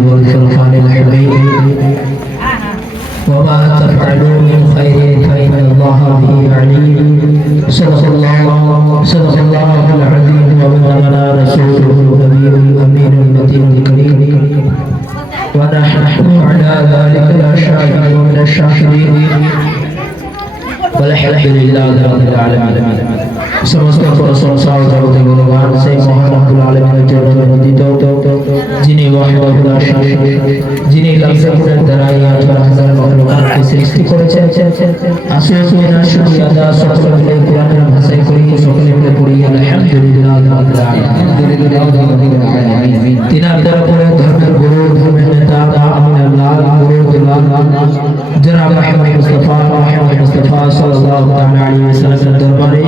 والفرقان الحميد وما تفعلوا من خير فإن الله به عليم صدق الله العظيم وبلغنا رسوله النبي الأمين المتين الكريم ونحن على ذلك لشاهدون من الشاهدين والحمد لله رب العالمين সমস্ত প্রশংসা ও জগতের গুণগান সেই মহান রব্বুল আলামিনের জন্য নিবেদিত যিনি ওয়াহদাহুল শারীক যিনি লফজের দ্বারা হাজার হাজার মাখলুকাতকে সৃষ্টি করেছেন আসলে শুকরিয়া আদা সকলে মিলে কোরআনের ভাষায় করি সকলে মিলে পড়ি আলহামদুলিল্লাহ রাব্বিল আলামিন তিনার দরবারে ধর্মের গুরু ধর্মের নেতা আমিনাল্লাহ গুরু দিলাম জনাব মুহাম্মদ মুস্তাফা সাল্লাল্লাহু আলাইহি ওয়াসাল্লামের দরবারে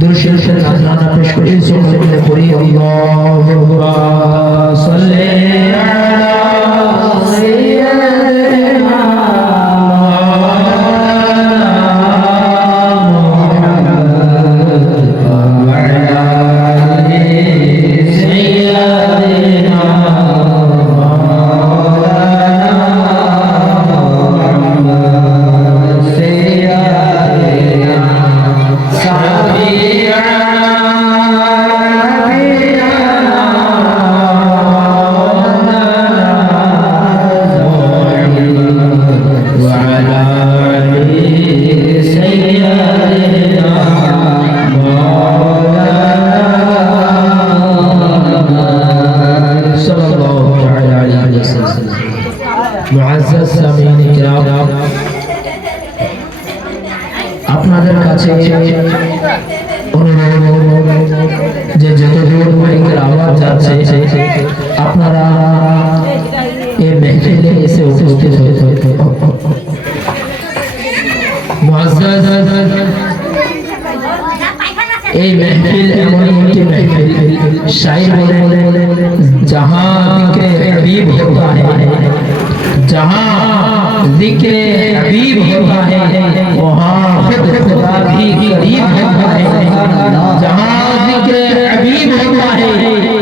দুরূদ শরীফ নাজরানা পেশ করি সকলে মিলে পড়ি আল্লাহুম্মা সাল্লি আলা সাইয়্যিদিনা মুহাম্মদ ওয়া আলা আলি সাইয়্যিদিনা মুআজ্জাজ সামিঈন কিরাম আপনাদের কাছে অনুরোধ যে যতদূর মাইকের আওয়াজ যাচ্ছে আপনারা এই মেহফিলে এসে উপস্থিত হতে মুআজ্জাজ এই মেহফিল এমন একটি মেহফিল শায়র বলে जहां जिक्र हबीब होता है जहां जिक्र हबीब होता है वहां खुद खुदा भी करीब होता है जहां जिक्र हबीब होता है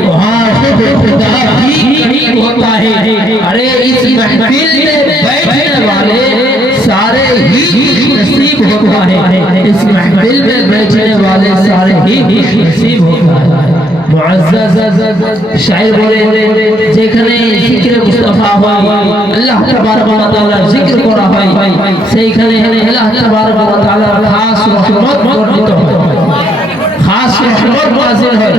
वहां खुद खुदा भी करीब होता है अरे इस महफिल में बैठने वाले सारे ही नसीब होता है इस महफिल में बैठने वाले सारे ही नसीब होता है मुअज्जज शायर बोले যেখানে জিকির মুস্তাফা হয় আল্লাহ তাবারক ওয়া তাআলা জিকির করা হয় সেইখানে আল্লাহ তাবারক ওয়া তাআলার খাস রহমত বর্ণিত হয় খাস রহমত নাযিল হয়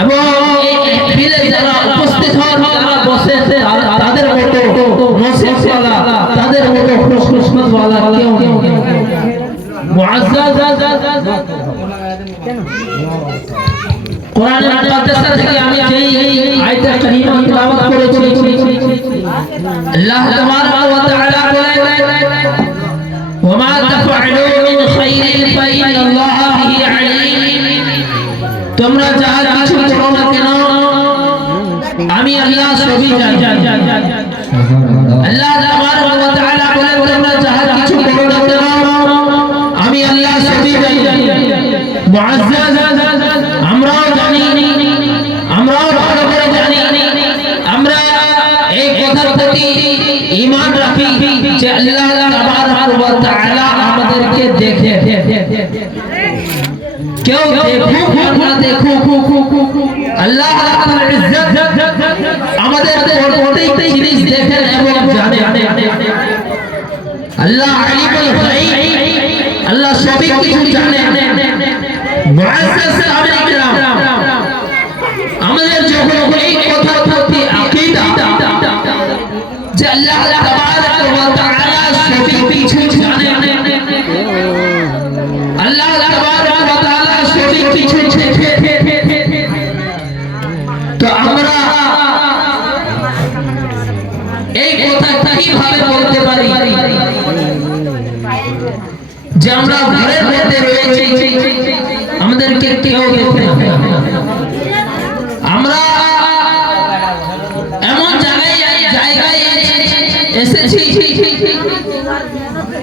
এবং এই মাহফিলে যারা উপস্থিত হন যারা বসে তাদের মতো নসিবওয়ালা তাদের মতো খুশকিসমতওয়ালা কেউ নেই মুআজ্জাজ কোরআনের মুকাদ্দাস থেকে আমি যেই আয়াত কারীমা তেলাওয়াত করেছি আল্লাহ তাবারক ওয়া তাআলা বলেন ওয়া তাফআলু মিন খাইরিন ফাইনাল্লাহ বিহি আলীম তোমরা যা কিছু করো না কেন আমি আল্লাহ সবই জানি আল্লাহ তাবারক ওয়া তাআলা বলেন তোমরা যা কিছু করো না কেন আমি আল্লাহ সবই জানি মুআজ্জাজ আমরাও জানি আমরাও ভালো করে জানি আমরা এই কথার প্রতি ঈমান রাখি যে আল্লাহ তাবারক ওয়া তাআলা আমাদেরকে দেখে কেউ দেখুক না দেখুক আল্লাহ রাব্বুল ইজ্জত আমাদের প্রত্যেকটা জিনিস দেখেন এবং জানেন আল্লাহ আলিমুল গায়ব আল্লাহ সবই কিছু জানেন মুআজ্জাজ সাহাবায়ে কিরাম আমাদের যখন এই কথার প্রতি আকীদা যে আল্লাহ তাবারক ওয়া তাআলা সবই কিছু জানেন আল্লাহ তাবারক ওয়া তাআলা সবই কিছু তো আমরা এই কথা কিভাবে বলতে পারি যে আমরা ঘরের মধ্যে রয়েছি আমাদেরকে কেউ দেখে না আমরা এমন জায়গায় এসেছি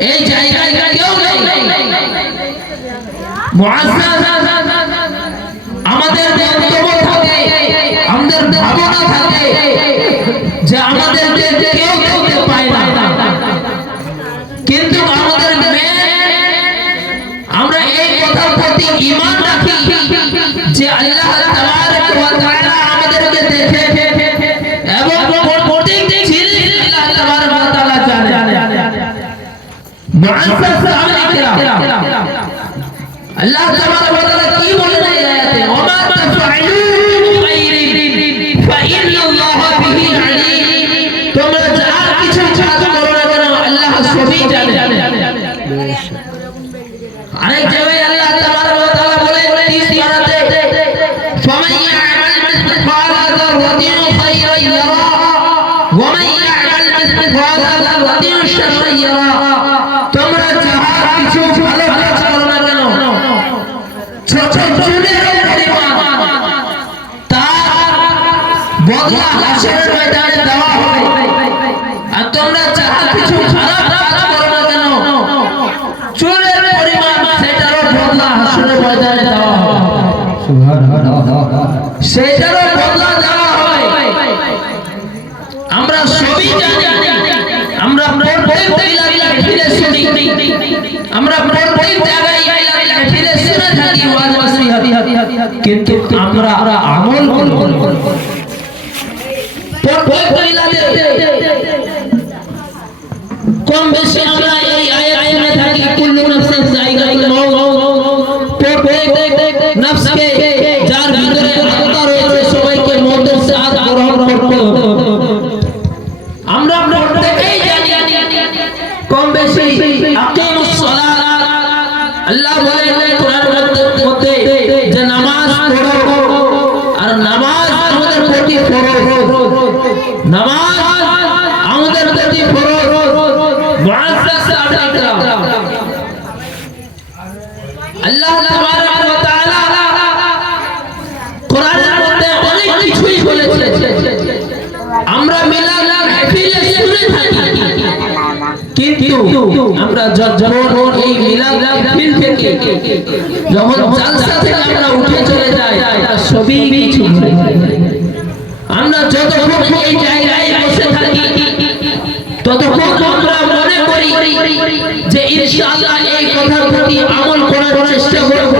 এই জায়গায় কেউ নেই মুআজ্জাজ আমাদের বক্তব্য থাকে আমাদের ভাবনা থাকে আল্লাহ তাবারক ওয়া তাআলা আমাদেরকে দেখে এবং প্রত্যেক জিনিস আল্লাহ তাবারক ওয়া তাআলা জানে। মুআজ্জাজ সাহাবায়ে কিরাম আল্লাহ তাবারক ওয়া তাআলা কি বলেন এই আয়াতে, ওমা তাফআলু খাইরিন ফাইন্নাল্লাহা বিহি আলীম। তোমরা যা কিছু কাজ করো না কেন আল্লাহ সবই জানেন। আরেক জায়গায় আল্লাহ তাবারক ওয়া তাআলা বলেন 30 পারাতে, ফামান ইয়া'মাল মিসকালা যাররাতিন খায়রান ইয়ারা ওয়া মান ইয়া'মাল মিসকালা যাররাতিন শাররান ইয়ারা। তোমরা যা কিছু ভালো কাজ করো না কেন ছোট চুলের পরিমাণ তার বদলা হাসরের ময়দানে দেওয়া হবে। আর তোমরা যা কিছু খারাপ কাজ করো না কেন চুলের পরিমাণ সেটারও বদলা হাসরের ময়দানে দেওয়া হবে। সুবহানাল্লাহ, সেটারও বদলা দেওয়া হয়। আমরা সবই জানি, আমরা প্রত্যেক জায়গায় ফিরে শুনি, আমরা প্রত্যেক জায়গায় ফিরে শুনে থাকি ওয়াজ নসিহত, কিন্তু আমরা আমল করি না। প্রত্যেক জায়গাতে কম বেশি আমরা এই আয়াত শুনে থাকি, কুল্লু নাফসিন যায়গাতুল মাউত। প্রত্যেক নফসকে যার ভিতরে আত্মা রয়েছে সবাইকে মওতের স্বাদ গ্রহণ করতে হবে। আমরা প্রত্যেকেই জানি কম বেশি আকিমুস সালাত, আল্লাহ বলেন কোরআনের মধ্যে যে নামাজ পড়ো, আর নামাজ আমাদের প্রতি ফরজ, নামাজ আমাদের প্রতি ফরজ। মুআজ্জাজ সাহাবায়ে কিরাম আল্লাহ তাবারক ওয়া তাআলা কোরআনের মধ্যে অনেক কিছুই বলেছে। আমরা মিলাদ মাহফিলে শুনে থাকি, কিন্তু আমরা যখন এই মিলাদ মাহফিল থেকে যখন জালসা থেকে আমরা উঠে চলে যাই সবই কিছু ভুলে যাই। আমরা যতক্ষণ এই জায়গায় বসে থাকি ততক্ষণ আমরা মনে করি যে ইনশাআল্লাহ এই কথার প্রতি আমল করার চেষ্টা করব,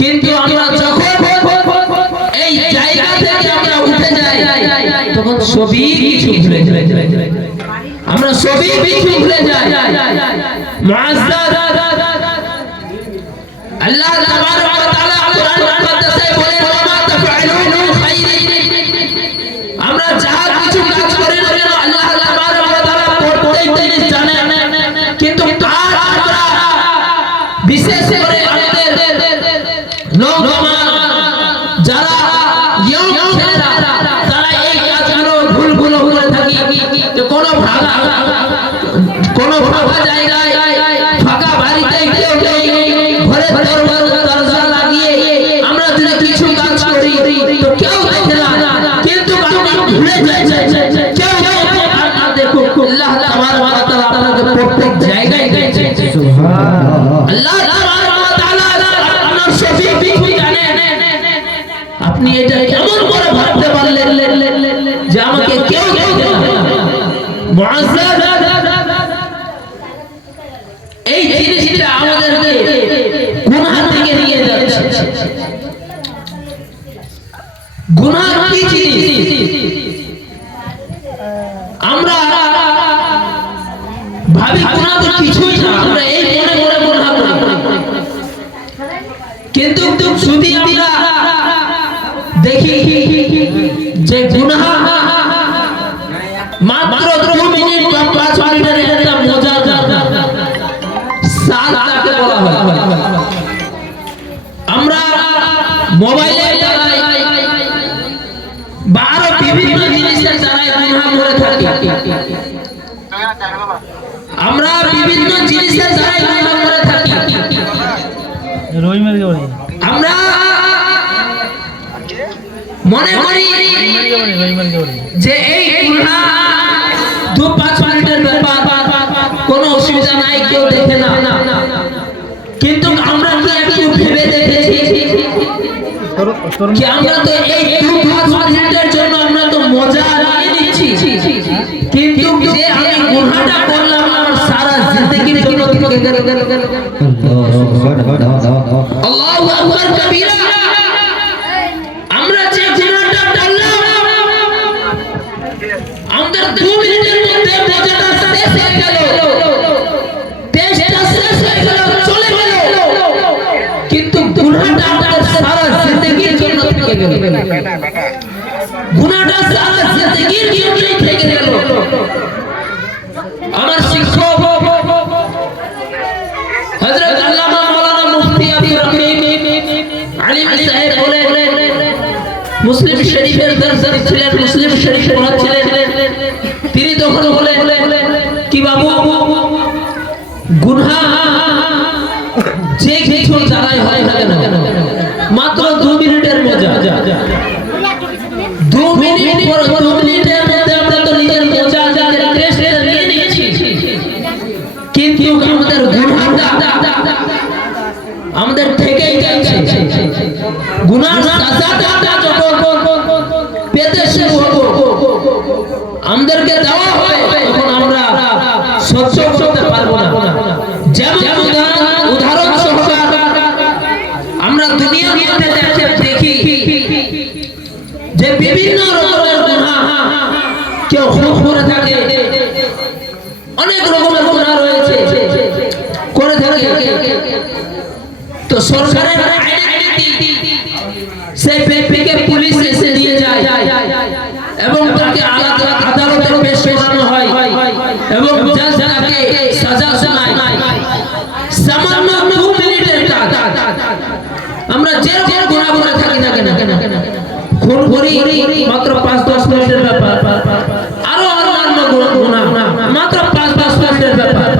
কিন্তু আমরা যখন এই জায়গা থেকে আমরা উঠে যাই তখন সবই কিছু ভুলে যাই, আমরা সবই কিছু ভুলে যাই। মুআজ্জাজ আল্লাহ তাবারক ওয়া তাআলা কোরআন মুকদ্দাসে বলেন, ওমা তাফআলু খাইরিন। আমরা যা কিছু কাজ করি না কেন আল্লাহ তাবারক ওয়া তাআলা প্রত্যেক জিনিস জানেন, কিন্তু আজ আমরা বিশেষ করে আমাদের নওজওয়ান যারা ইয়ং ছেলেরা তারা এই কাজগুলো ভুলগুলো করে থাকি। কোনো ফাঁকা জায়গায় ফাঁকা বাড়িতে কেউ ঘরে দরজা লাগিয়ে আমরা যদি কিছু কাজ করি তো কেউ দেখে না, কিন্তু আমরা ভুলে যাই, কেউ দেখো আল্লাহ তাবারক ওয়া তাআলা আপনাকে প্রত্যেক জায়গায় দেখছে। সুবহানাল্লাহ, আল্লাহ তাবারক ওয়া তাআলা আপনার সবই কিছু জানেন। আপনি এটা কেমন করে ভাবতে পারলেন যে আমাকে কেউ দেখে না? মুআজ্জাজ এই জিনিসটা আমাদেরকে গুনাহ থেকে নিয়ে যাচ্ছে। গুনাহ কি জিনিস আমরা ভাবি গুনাহ তো কিছুই না, আমরা এই মনে মনে গুনাহ করি, কিন্তু যদি আমরা দেখি যে গুনাহ মাত্র 2 মিনিট বা 5 মিনিটের একটা মজা সাত তাকে বলা হয়। আমরা মোবাইলে দ্বারাই বা আরো বিভিন্ন জিনিসের দ্বারাই গুনাহ করে থাকি। আমরা বিভিন্ন জিনিসের দ্বারাই গুনাহ করে থাকি। আমরা মনে করি যে এই গুনাহ 2-5 মিনিটের ব্যাপার, কোনো অসুবিধা নাই, কেউ দেখে না, কিন্তু আমরা কি একটু ভেবে দেখেছি কি আমরা তো এই 2-5 মিনিটের জন্য আমরা তো মজা নিয়ে নিচ্ছি, কিন্তু যে আমি গুনাহটা করলাম আমার সারা জিন্দেগির জন্য থেকে গেল। আল্লাহু আকবার কবীরা। 2 মিনিটের মধ্যে মজাটা শেষ হয়ে গেল, টেস্টটা শেষ হয়ে গেল, চলে গেল, কিন্তু গুনাহটা আমাদের সারা জিন্দেগির জন্য থেকে গেল, গুনাহটা সারা জিন্দেগির জন্য থেকে গেল। আমার শিক্ষক হযরত আল্লামা মাওলানা মুফতি আব্দুর রহিম আলিম সাহেব বলেন, মুসলিম শরীফের দরস ছিলেন, মুসলিম শরীফ পড়াচ্ছিলেন, তিনি তখন বলেন কি বাবু, গুনাহ যে কিছু জানাই হয় না কেন, মাত্র 2 মিনিটের মজা, 2 মিনিট পর 2 মিনিটের মধ্যে আমরা তো নিজের মজা টেস্ট নিয়ে নিয়েছি, কিন্তু আমাদের গুনাহটা আমাদের থেকেই যাচ্ছে। গুনাহর সাজাটা যখন পেতে শুরু হবো, আমাদেরকে দেওয়া হবে, তখন আমরা সহ্য করতে পারবো না। যেমন উদাহরণ সহকার আমরা দুনিয়ার মধ্যে দেখি যে বিভিন্ন রকমের গুনাহ কেউ খুব করে থাকে, অনেক রকমের গুনাহ রয়েছে করে থাকে, তো সরকারের আইডেন্টিটি সেই ব্যক্তিকে পুলিশ এসে নিয়ে যায় এবং তাকে আদালতে পেশ করানো হয় এবং জাজ তাকে সাজা শোনায়। সামান্য 2 মিনিটের কাজ, আমরা যে গুনাহ করে থাকি না কেন, খুন করি মাত্র 5-10 মিনিটের ব্যাপার, আরো অন্যান্য গুনাহ মাত্র 5-10 মিনিটের ব্যাপার,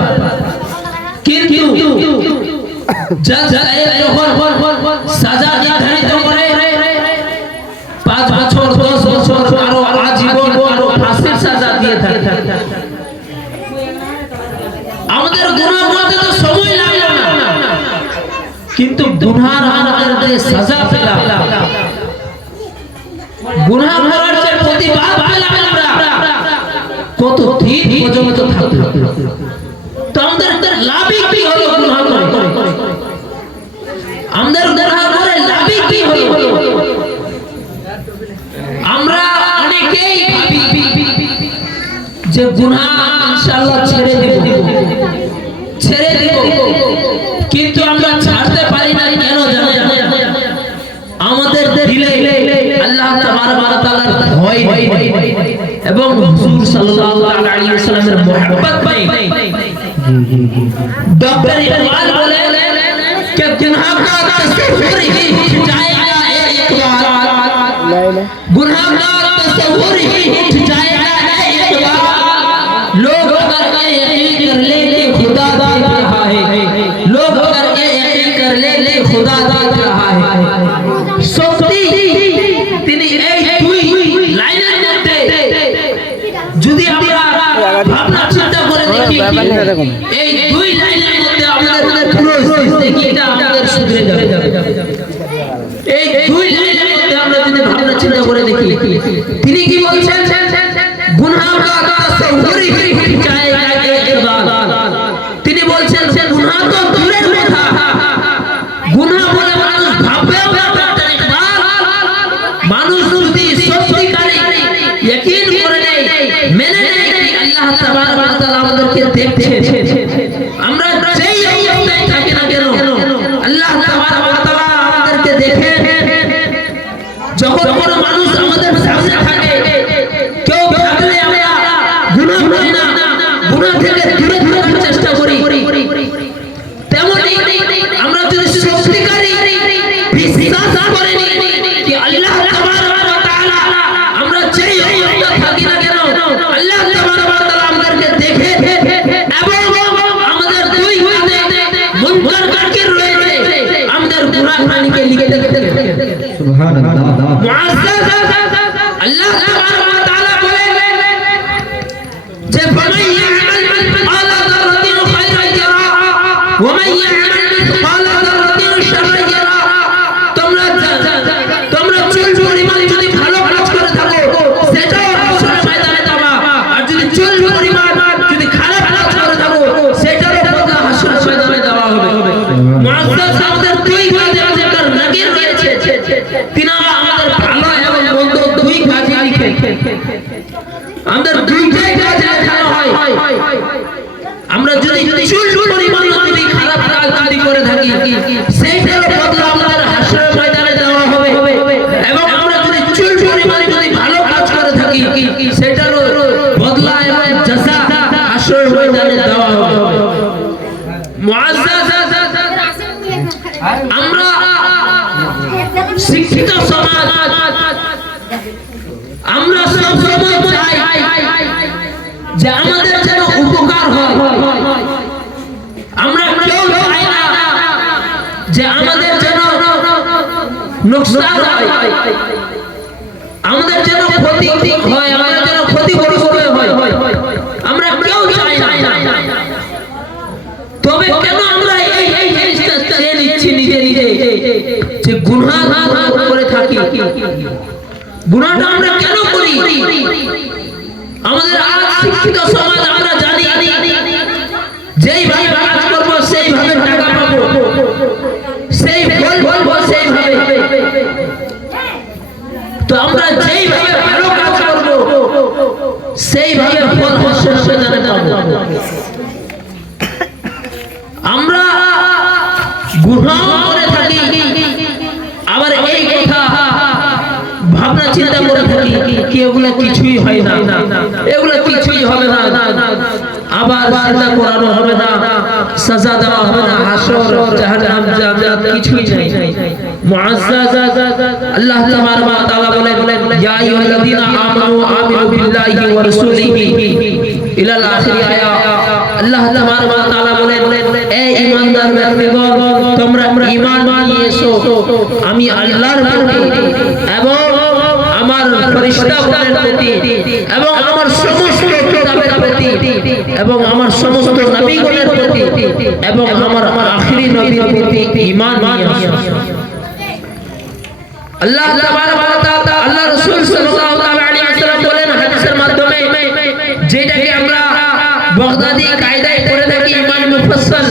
কিন্তু সাজা নির্ধারিত করে 5 বছর 10 বছর আরো আজীবন আরো ফাঁসির সাজা দিয়ে থাকে। আমাদের গুনাহ করতে তো সময় লাগলো না, কিন্তু গুনাহর আমাদের সাজা পেলাম, গুনাহ করার যে প্রতিবাদ পেলাম আমরা, কত দিন পর্যন্ত থাকলো, তো আমাদের লাভই কি হলো? গুনাহ করে আমাদের গুনাহ করে লাভই কি হলো? আমরা অনেকেই ভাবি যে গুনাহ ইনশাআল্লাহ ছেড়ে দেব, কিন্তু আমরা ছাড়তে পারি না। কেন জানেন? আমাদের দিলে আল্লাহ তাবারক ওয়া তাআলার ভয় নেই এবং হুজুর সাল্লাল্লাহু আলাইহি ওয়াসাল্লামের মুহাব্বত নেই। डॉक्टर इकबाल बोले कि गुनाह का तस्वुर ही उठ जाएगा एक बार, गुनाह का तस्वुर ही उठ जाएगा एक बार, लोग अगर ये यकीन कर ले खुदा देख रहा है, लोग अगर ये यकीन कर ले खुदा देख रहा है। সত্যি তিনি এই 2 লাইনের মধ্যে যদি আমরা ভাবনা চিন্তা করে দেখি, এই 2 লাইনের মধ্যে আমাদের পুরো জিন্দেগিটা আমাদের শুধরে যাবে। এই 2 লাইনের মধ্যে আমরা যদি ভাবনা চিন্তা করে দেখি, তিনি কি বলছেন? গুনাহ কা তাসawwur ही उठ जाएगा एक बार, তিনি বলছেন গুনাহ তো দূরের কথা, গুনাহ বলে মানুষ ভাববেও না। মানুষ যদি সত্যিকারে ইয়াকিন করে নেয়, মেনে নেয় যে আল্লাহ তাবারক ওয়া তাআলা আমাদেরকে দেখছে, আমরা যেই অবস্থায় থাকি না কেন আল্লাহ তাবারক ওয়া তাআলা আমাদেরকে দেখে। যখন কোনো মানুষ আমাদের সামনে থাকে, কেউ ভাবলে আমরা গুনাহ করি না, গুনাহ থেকে দূরে থাকার চেষ্টা করি, তেমনি আমরা যদি সত্যিকারে বিশ্বাস করে নিই যে আল্লাহ তাবারক ওয়া তাআলা আমরা যেই অবস্থায় থাকি না কেন আল্লাহ তাবারক ওয়া তাআলা আমাদেরকে দেখে এবং আমাদের 2 হাতে মুনকার নাকির রয়েছে, আমাদের গুনাহ খানিকে লিখে দেবে। সুবহানাল্লাহ। মুআজ্জাজ আল্লাহ তাবারক ওয়া তাআলা বলে যে ফামান ইয়ামাল মিসকালা যাররাতিন খায়রান ইয়ারা ওয়া মান ইয়ামাল মিসকালা যাররাতিন শাররান ইয়ারা। তোমরা চুল পরিমাণ যদি ভালো কাজ করে থাকো সেটাও হাসরের ময়দানে পাবা, আর যদি চুল পরিমাণ যদি খারাপ কাজ করে থাকো সেটাও বদলা হাসরের ময়দানে দেওয়া হবে। মুআজ্জাজ আমাদের 2 কাজে আমাদের নাকির রয়েছে, তিনারা আমাদের ভালো এবং মন্দ 2 কাজই লিখে। শিক্ষিত সমাজ আমরা সব সময় চাই যে আমাদের যেন উপকার হয়, আমরা কেউ চাই না যে আমাদের যেন নোকসান হয়, আমাদের যেন ক্ষতি হয়, আমাদের যেন ক্ষতিগ্রস্ত হয়, আমরা কেউ চাই না। তবে কেন আমরা এই জিনিসটা চেয়ে নিচ্ছি নিজে নিজে যে গুনাহ করে থাকি, গুনাহটা আমরা কেন করি? আমাদের আজ শিক্ষিত সমাজ আমরা জানি যেইভাবে কাজ করবো সেইভাবে টাকা পাবো, সেই ফল বলবো সেইভাবে। তো আমরা যেইভাবে ভালো কাজ করবো সেইভাবে ফল হাসিল পাবো। আমরা গুনাহ করে থাকি, আবার এই কথা ভাবনা চিন্তা করে থাকি কি এগুলো কিছুই হয় না, এগুলো কিছুই হবে না, আবার চিন্তা করানো হবে না, সাজা দেওয়া হবে না, হাসর জাহান্নাম জান্নাত কিছুই নাই। মুআজ্জাজ আল্লাহ তাবারক ওয়া তাআলা বলেন ইয়া আইয়ুহাল্লাযীনা আমানু আমিনু বিল্লাহি ওয়া রাসূলিহি ইলাল আখির আয়া। আল্লাহ তাবারক ওয়া তাআলা বলেন হে ঈমানদার ব্যক্তিগণ তোমরা ঈমান নিয়ে এসো আমি আল্লাহর প্রতি এবং আমার ফেরেশতাগণের প্রতি এবং আমার সমস্ত কিতাবের প্রতি এবং আমার সমস্ত নবীগণের প্রতি এবং আমার আখিরি নবীর প্রতি ঈমান নিয়ে আসো। আল্লাহ তাবারক ওয়া তাআলা আল্লাহ রাসূল সাল্লাল্লাহু আলাইহি ওয়াসাল্লাম বলেন হাদিসের মাধ্যমে, যেটাকে আমরা বাগদাদি কায়দায় পড়ে থাকি ঈমান মুফাসসাল,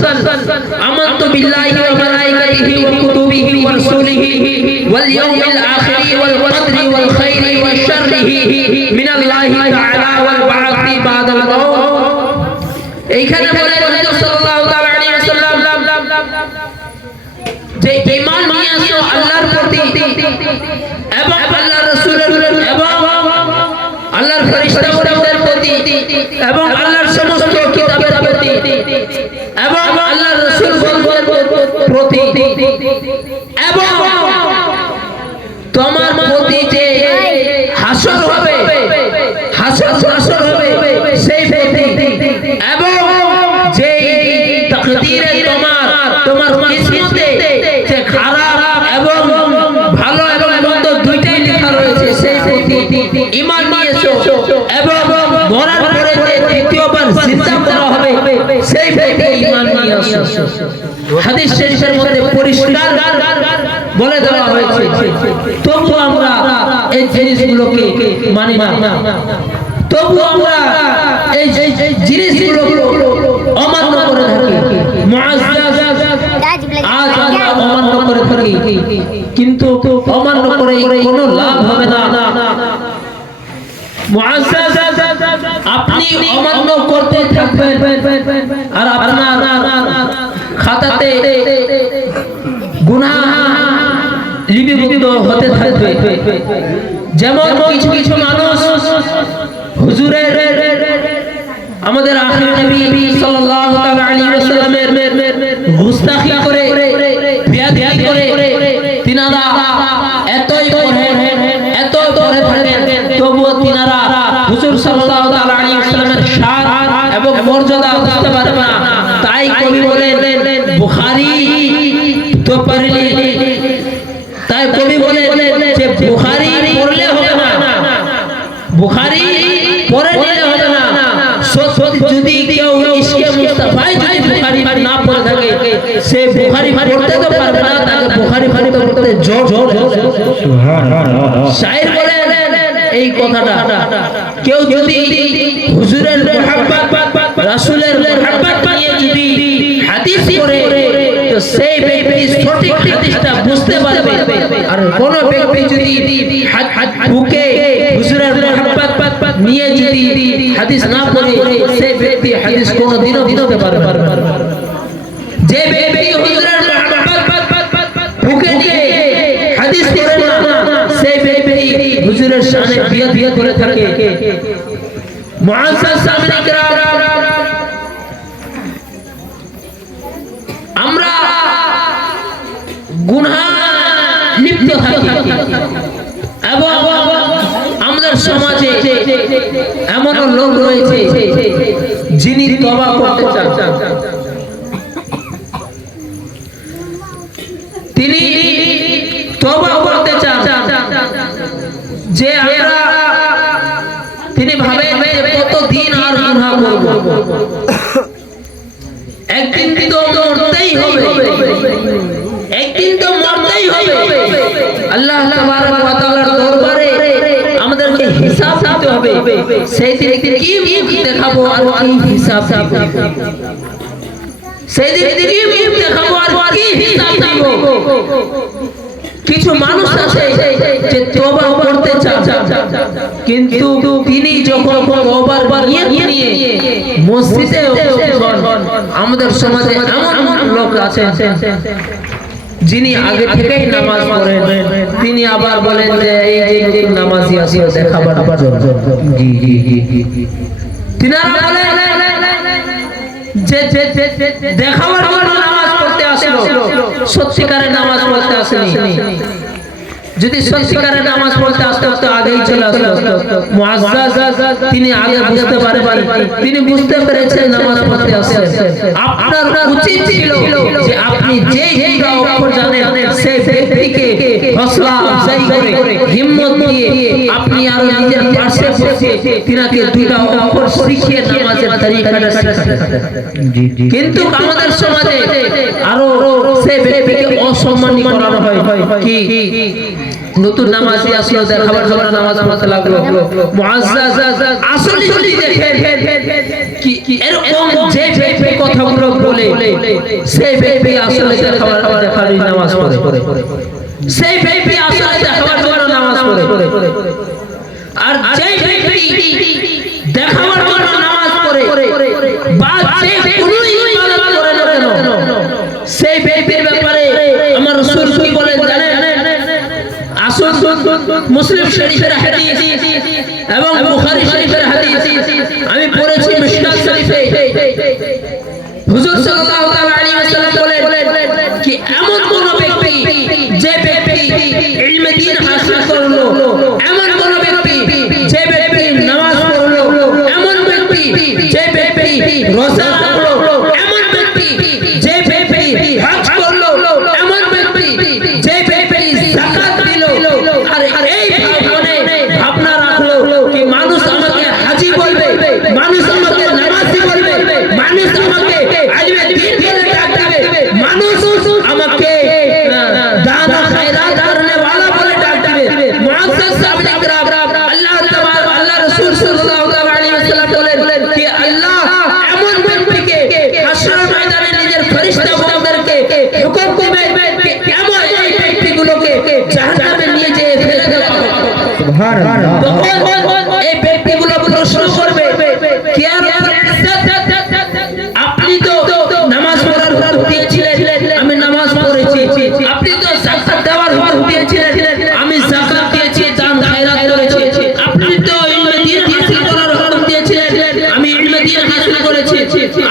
আমানতু বিল্লাহি ওয়া মালাইকাতিহি ওয়া কুতুবিহি ওয়া রাসূলিহি ওয়াল ইয়াউমিল আখিরি ওয়াল কদরি ওয়াল খাইরি ওয়াশ শাররিহি মিনাল্লাহি তাআলা ওয়াল বা'থি বা'দাল মাউত। এইখানে বলেন রাসূল সাল্লাল্লাহু আলাইহি ওয়াসাল্লাম যে ঈমান নিয়ে আসো আল্লাহর প্রতি এবং আল্লাহর রাসূলের এবং আল্লাহর ফেরেশতাগণের প্রতি এবং আল্লাহর সমস্ত কিতাবের প্রতি এবং আল্লাহর রাসূলগণের প্রতি এবং তোমার প্রতি যে হাসর হবে, হাসর হবে সেই প্রতি এবং যে তাকদীরে তোমার কিসমতে যে খারাপ এবং ভালো এবং মন্দ দুইটাই লেখা রয়েছে সেই প্রতি ঈমান নিয়ে এসো এবং মরার পরে যে দ্বিতীয়বার জিন্দা করা হবে সেই প্রতি ঈমান নিয়ে আসো। হাদিস শরীফের মধ্যে পরিষ্কার বলে দেওয়া হয়েছে, তবু আমরা এই জিনিসগুলোকে মানি না, তবু আমরা এই জিনিসগুলোকে অমান্য করে থাকি। মুআজ্জাজ আজ আমরা অমান্য করে থাকি, কিন্তু অমান্য করে কোনো লাভ হবে না। মুআজ্জাজ আপনি অমান্য করতে থাকবেন আর আপনার খাতাতে গুনাহ লিপিবদ্ধ হতে থাকবে। যেমন কিছু কিছু মানুষ হুজুরের আমাদের আখির নবী সাল্লাল্লাহু আলাইহি ওয়াসাল্লামের গুস্তাখি করে বেয়াদবি করে তিনারা এতই পড়ে থাকেন তবুও তিনারা হুজুর সাল্লাল্লাহু আলাইহি ওয়াসাল্লামের শান এবং মর্যাদা বুঝতে পারে না। তাই কবি বলেন বুখারী তো পড়লি, তাই কবি বলেন যে বুখারী পড়লে হবে না, বুখারী পড়ে নিলে হবে না। যদি কেউ ইশকে মুস্তাফায় যদি বুখারী না পড়ে থাকে সে বুখারী পড়তে তো পারবে না, তাকে বুখারী পড়তে জোর সুবহানাল্লাহ। শায়ের বলেন এই কথাটা, কেউ যদি হুজুরের মুহাব্বত রাসূলের মুহাব্বত নিয়ে যদি হাদিস পড়ে তো সেই ব্যক্তি সঠিক হাদিসটা বুঝতে পারবে। আর কোন ব্যক্তি যদি বুকে হুজুরের মুহাব্বত নিয়ে যদি হাদিস না পড়ে সেই ব্যক্তি হাদিস কোনোদিনও বুঝতে পারবে না। যে ব্যক্তি হুজুরের মুহাব্বত বুকে নিয়ে হাদিস পড়ে না সেই ব্যক্তি হুজুরের শানে বিয়াদ করে থাকে। মুআজ্জাজ সামিন ইকরাম, আমরা গুনাহ লিপ্ত থাকি, এবং আমাদের সমাজে এমন লোক রয়েছে যিনি তওবা করতে চান, তিনি তওবা করতে চান যে আমরা, তিনি ভাবেন কতদিন আর গুনাহ করব, একদিন তো মরতেই হবে, একদিন তো মরতেই হবে। আল্লাহ তাবারক ওয়া তাআলার দরবারে আমাদেরকে হিসাব দিতে হবে। সেই দিন কি মুখ দেখাবো আর কি হিসাব দিব, সেই দিন কি মুখ দেখাবো আর কি হিসাব দিব। কিছু মানুষ আছে যে তওবা করতে চান, কিন্তু তিনি যখন তওবার নিয়ত নিয়ে মসজিদে উপস্থিত হন, আমাদের সমাজে এমন লোক আছেন যিনি আগে থেকেই নামাজ পড়েন, তিনি আবার বলেন যে এই যে নামাজি আছে দেখাবার জন্য, জি জি জি, তিনারা বলেন যে দেখাবার জন্য নামাজ পড়তে আসলো, সত্যিকারের নামাজ পড়তে আসেনি। যদি সত্যিকারের নামাজ পড়তে আসতে আসতে আগেই চলে আসতো, মুআজ্জাজ তিনি আগে বুঝতে পারেন, তিনি বুঝতে পেরেছেন নামাজ পড়তে আসছেন। আপনার উচিত ছিল যে আপনি যেই অক্ষর জানেন সেই ব্যক্তিকে হৌসলা আফজাই করে হিম্মত দিয়ে আপনি আর নিজের পাশে বসে তিনাকে দুইটা অক্ষর শিখিয়ে নামাজের তরিকাটা শেখাতে। কিন্তু আমাদের সমাজে আরো সেই ব্যক্তিকে অসম্মান করা হয়। কি নতুন নামাজি আসলো, দেখাবার জন্য নামাজ পড়তে লাগলো, মুআজ্জাজ আসলে যদি দেখেন কি এরকম যে কথাগুলো বলে সেই ব্যক্তি আসলে দেখাবার নামাজ পড়ে, সেই ব্যক্তি আসলে দেখাবার জন্য নামাজ পড়ে। আর যে ব্যক্তি দেখাবার জন্য নামাজ পড়ে বা যে কোনো ইবাদত করে না কেন, সেই ব্যক্তির ব্যাপারে আমার রাসূল কি বলেন জানেন? আসুন মুসলিম শরীফের হাদিস এবং বুখারী শরীফের হাদিস আমি পড়েছি, মিশকাত শরীফে হুজুর সাল্লাল্লাহু আলাইহি ওয়াসাল্লাম বলেন কি এমন কোন ব্যক্তি যে ব্যক্তি ইলমে দ্বীন হাসিল করলো, এমন কোন ব্যক্তি যে ব্যক্তি নামাজ পড়লো, এমন ব্যক্তি যে ব্যক্তি রোজা রাখলো, এমন ব্যক্তি যে ব্যক্তি হজ করলো, এমন ব্যক্তি যে ব্যক্তি যাকাত দিল, আর এই ভাবনা রাখলো কি মানুষ আমাকে হাজী বলবে, মানুষ আমাকে নামাজি বলবে, মানুষ আমাকে আলিমে দ্বীন বলে ডাক দেবে, মানুষ আমাকে দান খায়রাত করনে वाला বলে ডাক দেবে। মুআজ্জাজ সাহেব ইকরাম আল্লাহ রাসূল সাল্লাল্লাহু আলাইহি ওয়াসাল্লাম বলেন কি আল্লাহ এমন ব্যক্তিকে হাশরের ময়দানে নিজের ফেরেশতা বন্ধুদেরকে হুকুম দেবে কি এমন এই ব্যক্তিগুলোকে জাহান্নামে নিয়ে যেয়ে ফেলে দেওয়া হবে। সুবহানাল্লাহ। এই ব্যক্তিগুলো প্রশ্ন করবে কিয়ামতের ইজ্জত, আপনি তো নামাজ পড়ার হুকুম দিয়েছিলেন, আমি নামাজ পড়েছি, আপনি তো যাকাত দেওয়ার হুকুম দিয়েছিলেন, আমি যাকাত দিয়েছি, দান খায়রাত করেছি, আপনি তো ইলমে দ্বীন হাসিল করার হুকুম দিয়েছিলেন, আমি ইলমে দ্বীন হাসিল করেছি,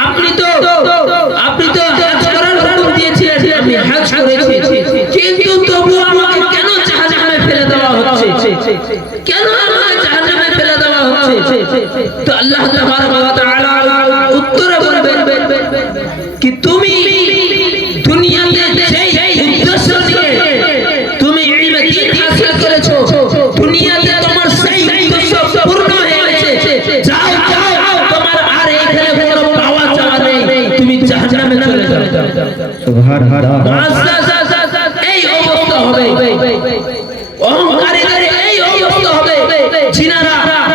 আপনি তো হজ করার হুকুম দিয়েছিলেন, আমি হজ করেছি, কিন্তু তবু আমাকে কেন জাহান্নামে ফেলে দেওয়া হচ্ছে, কেন আমাকে জাহান্নামে ফেলে দেওয়া হচ্ছে? তো আল্লাহ তাবারক ওয়া তাআলা উত্তরে বলবেন কি তুমি দুনিয়াতে যেই উদ্দেশ্য নিয়ে তুমি ইলমে দ্বীন হাসিল করেছো, দুনিয়াতে তোমার সেই উদ্দেশ্য পূর্ণ হয়ে গেছে, যাও তোমার আর এখানে কোনো পাওয়া যাওয়া নেই, তুমি জাহান্নামে চলে যাও। সুবহানাল্লাহ। এই অবস্থা হবে, অহংকারীদের এই অবস্থা হবে যিনারা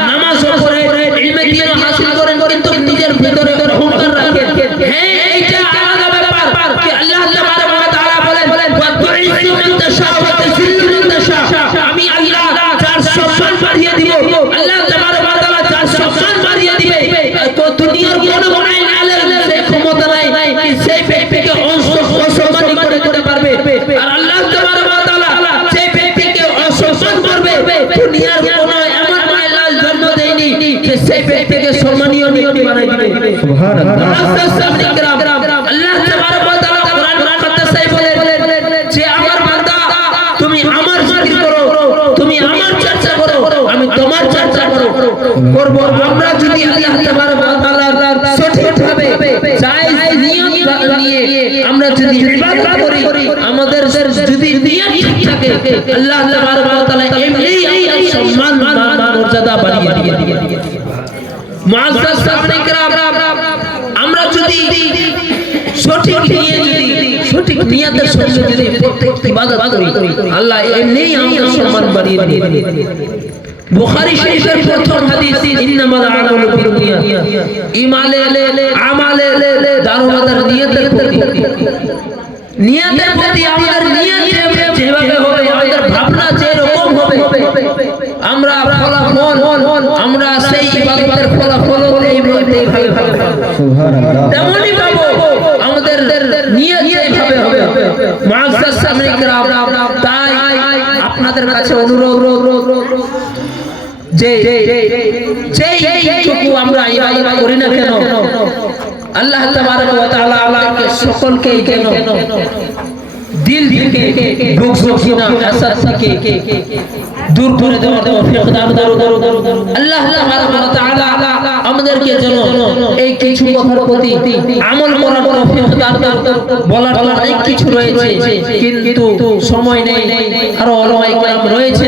নামাজ পড়ে ইলমে দ্বীন হাসিল করেন কিন্তু নিজের ভিতরে অহংকার রাখেন। হ্যাঁ, এইটা আলাদা ব্যাপার কি আল্লাহ তাবারক ওয়া তাআলা বলেন ওয়া তুইজ্জু মান তাশা ওয়া তুযিল্লু মান তাশা, আমি আল্লাহ যার সম্মান বাড়িয়ে দিব, আল্লাহ তাবারক ওয়া তাআলা যার সম্মান বাড়িয়ে দিবে, তো দুনিয়ার কোনো আইন আলের সেই ক্ষমতা নাই কি সেই ব্যক্তিকে অসম্মান করতে পারবে। আর আল্লাহ তাবারক ওয়া তাআলা সেই ব্যক্তিকে অসম্মান করবে, দুনিয়ার কোনো এমন মাইলাল জন্ম দেয়নি যে সেই ব্যক্তিকে সম্মানীয় বানাই দিবে। সুবহানাল্লাহ। আল্লাহ তাবারক ওয়া তাআলা কোরআন মুকাদ্দাসে বলেন যে আমার বান্দা তুমি আমার জিকির করো, তুমি আমার করব। আমরা যদি আল্লাহ তাবারক ওয়া তাআলার সঠিকভাবে জায়েজ নিয়ত নিয়ে আমরা যদি ইবাদত করি, আমাদের যদি নিয়ত ঠিক থাকে, আল্লাহ তাবারক ওয়া তাআলা এমনিই আমাদের সম্মান মান মর্যাদা বাড়িয়ে দিবেন। মুআজ্জাজ সাহাবায়ে কেরাম, আমরা যদি সঠিক নিয়তের সঙ্গে যদি ইবাদত করি, আল্লাহ এমনিই আমাদের সম্মান বাড়িয়ে দিবেন। বুখারী শরীফের প্রথম হাদিস, ইন্নামাল আমালু বিন্নিয়াত, আমালে দারোমাদার নিয়তের প্রতি আমাদের নিয়ত যেভাবে হবে, আমাদের ভাবনা যেরকম হবে, আমরা ফলাফল আমরা সেই ইবাদতের ফলাফল এইভাবে সুবহানাল্লাহ তেমনই পাবো। আমাদের নিয়ত যেভাবে হবে। মুআজ্জাজ সাহাবায়ে কেরাম, তাই আপনাদের কাছে অনুরোধ যে যেইটুকু আমরা ইবাদত করি না কেন, আল্লাহ তাবারক ওয়া তাআলা আমাদেরকে সকলকেই কেন দিল থেকে বুকসিনা হাসাদ থেকে দূর করে দেওয়ার তৌফিক দান করুন। আল্লাহ তাবারক ওয়া তাআলা আমাদেরকে যেন এই কিছু কথার প্রতি আমল করার তৌফিক দান করুন। বলার অনেক কিছু রয়েছে, কিন্তু সময় নেই। আরো ওলামায়ে কেরাম রয়েছে,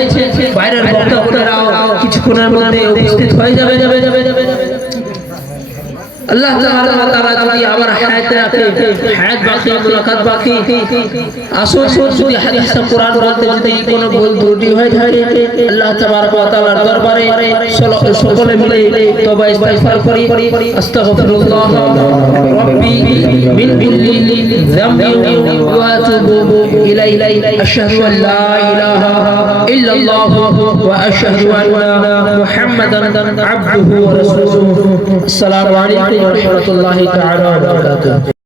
বাইরের বক্তারাও কিছুক্ষণের মধ্যে উপস্থিত হয়ে যাবে। আল্লাহ তাআলা যদি আমার হায়াত রাখে, হায়াত বাকি, মুলাকাত বাকি, আসুন যদি হাদিস কোরআন বলতে যদি কোনো ভুল ত্রুটি হয়ে থাকে, আল্লাহ তাবারক ওয়া তাআলার দরবারে সকলে মিলে তওবা ইস্তিগফার করি। আস্তাগফিরুল্লাহ রাব্বি মিন কুল্লি যামবি ওয়া আতুবু ইলাইহি। আশহাদু আল লা ইলাহা ইল্লাল্লাহ ওয়া আশহাদু আন্না মুহাম্মাদান আবদুহু ওয়া রাসূলুহু। আসসালামু আলাইকুম ওয়া রাহমাতুল্লাহি তাআলা ওয়া বারাকাতুহু।